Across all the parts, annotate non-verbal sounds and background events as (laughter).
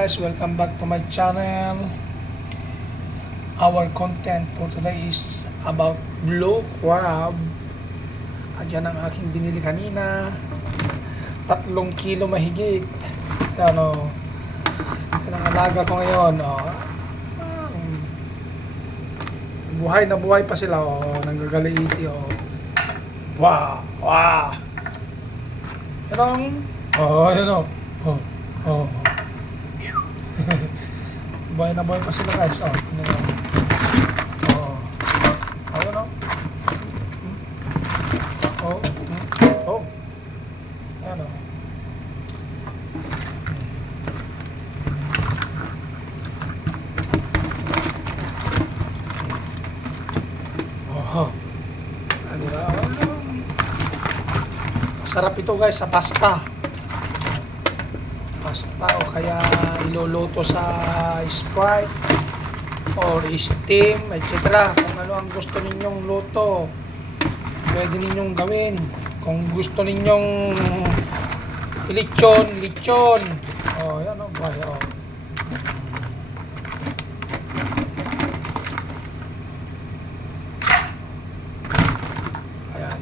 Guys, welcome back to my channel. Our content for today is about blue crab. At yan ang aking binili kanina. Tatlong kilo mahigit. Yan o. Yan ang alaga ko ngayon. O. Ah, buhay na buhay pa sila oh, nanggagaliiti oh. Wow, wow. Yan ang, oh, yan oh. Oh, oh. Buhay na buhay pa sila guys, oh. Yan oh. Oh, oh, oh. Hmm. Oh, oh. Yan oh. Oh. Ano? Masarap ito guys sa pasta. Pasta o kaya iluluto sa Sprite or steam, etc. Kung ano ang gusto ninyong luto, pwede ninyong gawin. Kung gusto ninyong lechon, lechon. Oh, yan o. Oh, oh. Ayan.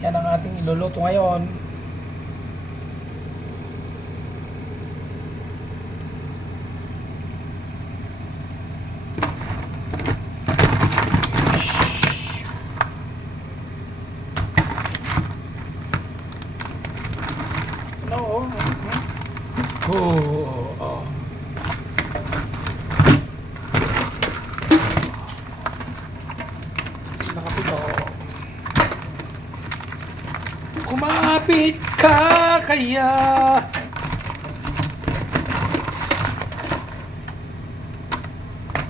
Yan ang ating iluluto ngayon. Ano, oh, oh, oh, oh. Nakapito. Kumapit ka kaya.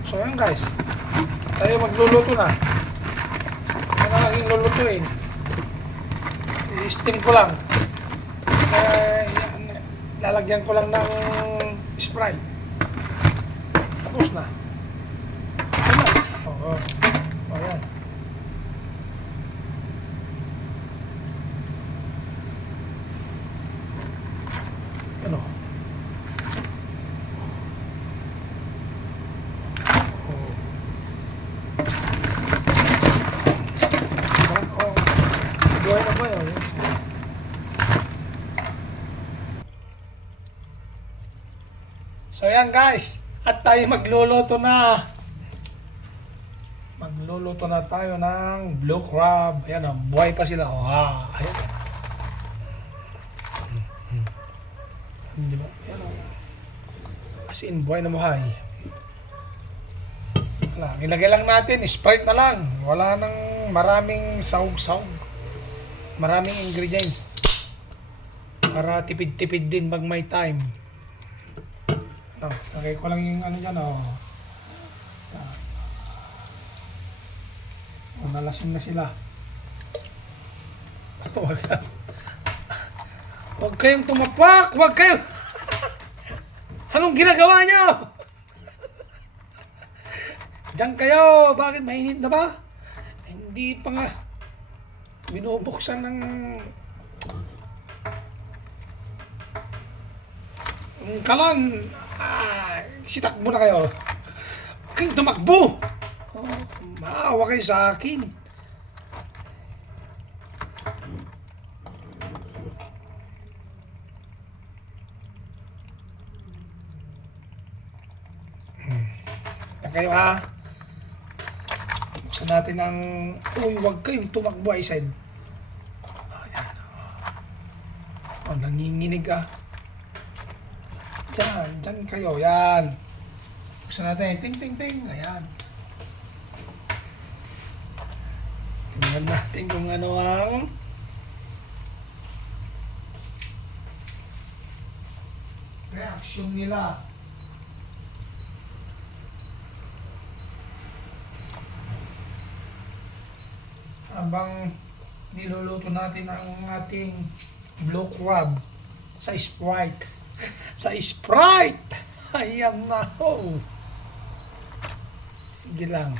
So yan guys. Tayo magluluto na. Ano ang aking lulutuin? I-steam ko lang. Eh, yan, lalagyan ko lang ng Sprite. Tapos na. Yan na. Oo. Oh, yan. Ano? Oh. Oh. So yan guys, at tayo magluluto na. Magluluto na tayo ng blue crab. Ayan o, buhay pa sila. Oh, ah, ayan. Hmm, Di ba? Ayan o. As in, buhay na buhay. Wala, ilagay lang natin, Sprite na lang. Wala nang maraming sahog-sahog. Maraming ingredients. Para tipid-tipid din pag may time. Ito, lagay ko lang yung ano dyan, oh. Yan. Oh, nalasing na sila. (laughs) Huwag kayong tumapak! Huwag kayo! Anong ginagawa niyo? Diyan kayo! Bakit mainit na ba? Hindi pa nga binubuksan ng kalan, ah, sitakbo na kayo. Huwag kayong tumakbo. Oh, maawa kayo sa akin. Kayo ha. Buksan natin ang... Uy, huwag kayong tumakbo, I said. Oh, yan. Oh, nanginginig ah. Diyan, dyan kayo. Yan. Buksan natin. Ting, ting, ting. Ayan. Tingnan natin kung ano ang reaction nila. Habang niluluto natin ang ating blue crab sa Sprite. (laughs) sa Sprite! (laughs) Ayan na ho. Sige lang.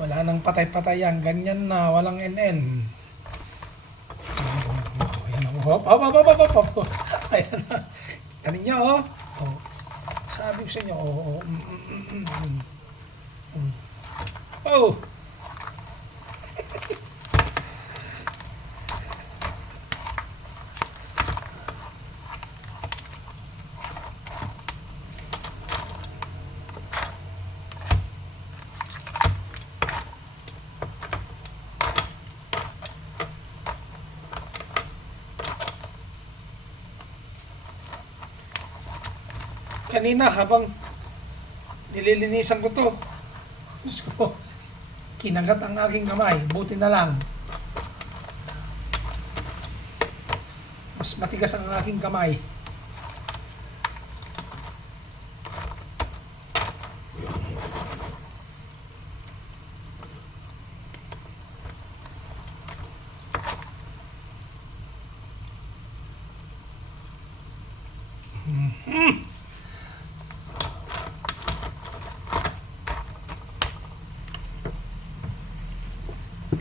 Wala nang patay-patayan. Ganyan na. Walang NN. Hop, hop, hop, hop, hop, hop. Ayan. Ganin niya, oh. oh. Sabi ko sa inyo, oh. oh. Mm, mm, mm, mm, mm. Mm. Oh. Kanina habang nililinisan ko to, Diyos ko, kinagat ang aking kamay. Buti na lang. Mas matigas ang aking kamay.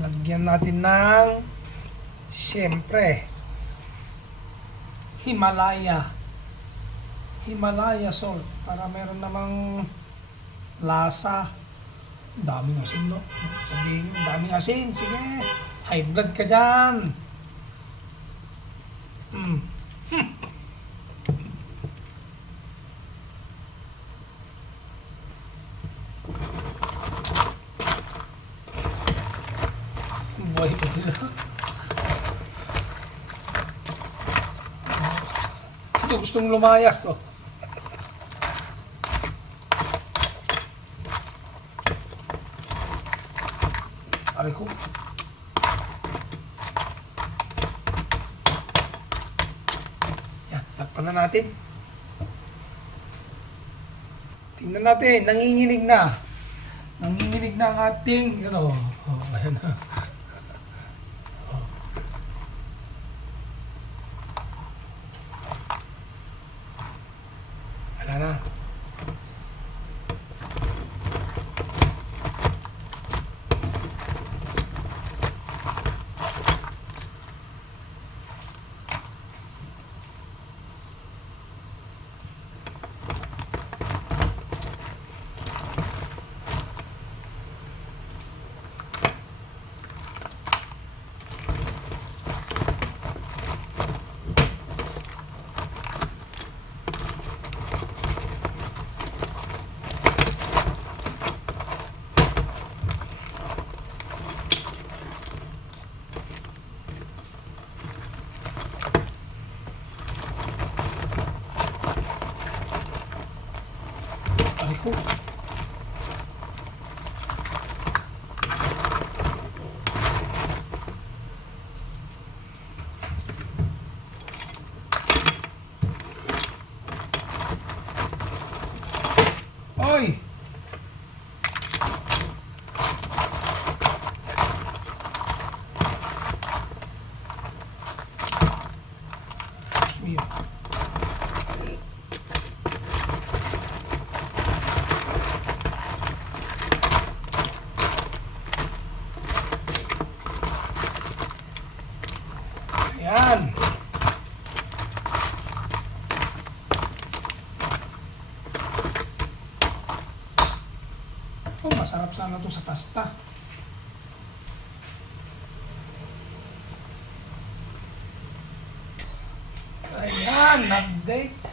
Lagyan natin ng siyempre Himalaya. Himalaya salt. Para meron namang lasa. Daming asin no? Sabihin daming asin. Sige high blood ka dyan. Mm. Buhay ko sila. Ito gustong lumayas, oh. Aray ko. Yan, takpan na natin. Tingnan natin, nanginginig na. Nanginginig na ang ating, ano, oh, ayan na. Sana to sa pasta. Ayan, update.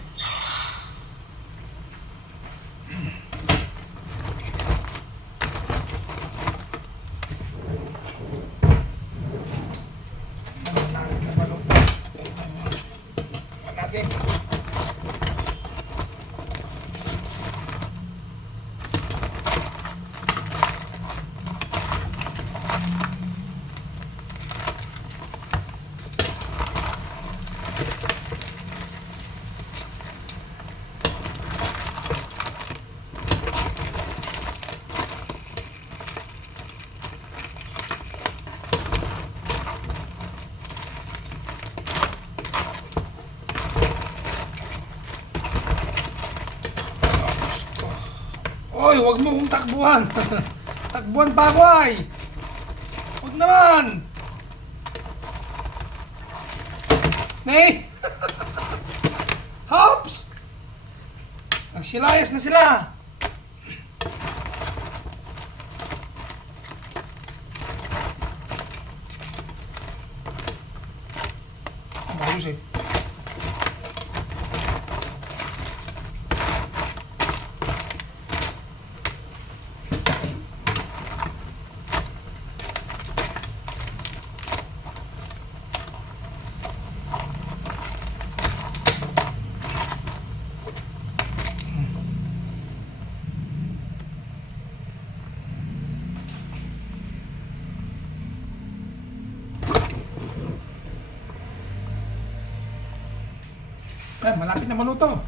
Oy, wag mo kong takbuhan. takbuhan pa, boy. Ay. Wag naman. Nay! Hops! Nagsilayas na sila. Ayos eh. Ay, malapit na maluto.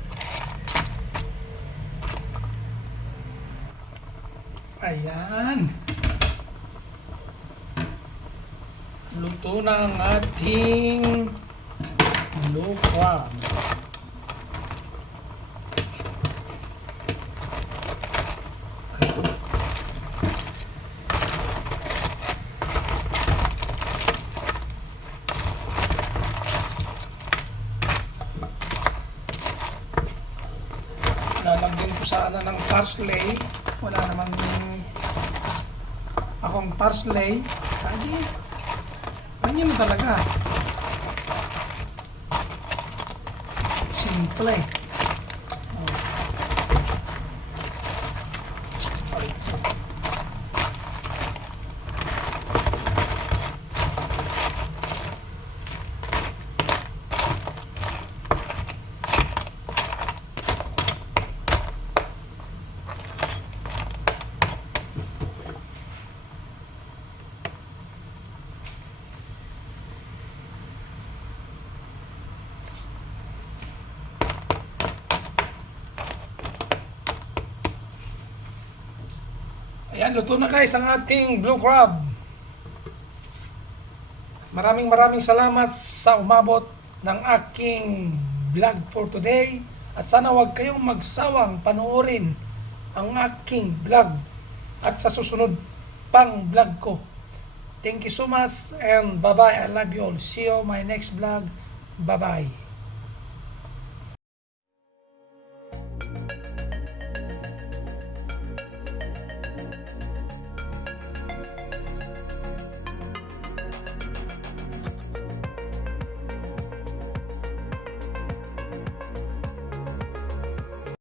Ayan. Luto na ang ating blue crab. lalagyan ko sana ng parsley. Wala namang akong parsley. Kadi, ganyan na talaga. Simple. Ayan, luto na guys ang ating blue crab. Maraming maraming salamat sa umabot ng aking vlog for today. At sana wag kayong magsawang panoorin ang aking vlog at sa susunod pang vlog ko. Thank you so much and bye-bye. I love you all. See you on my next vlog. Bye-bye.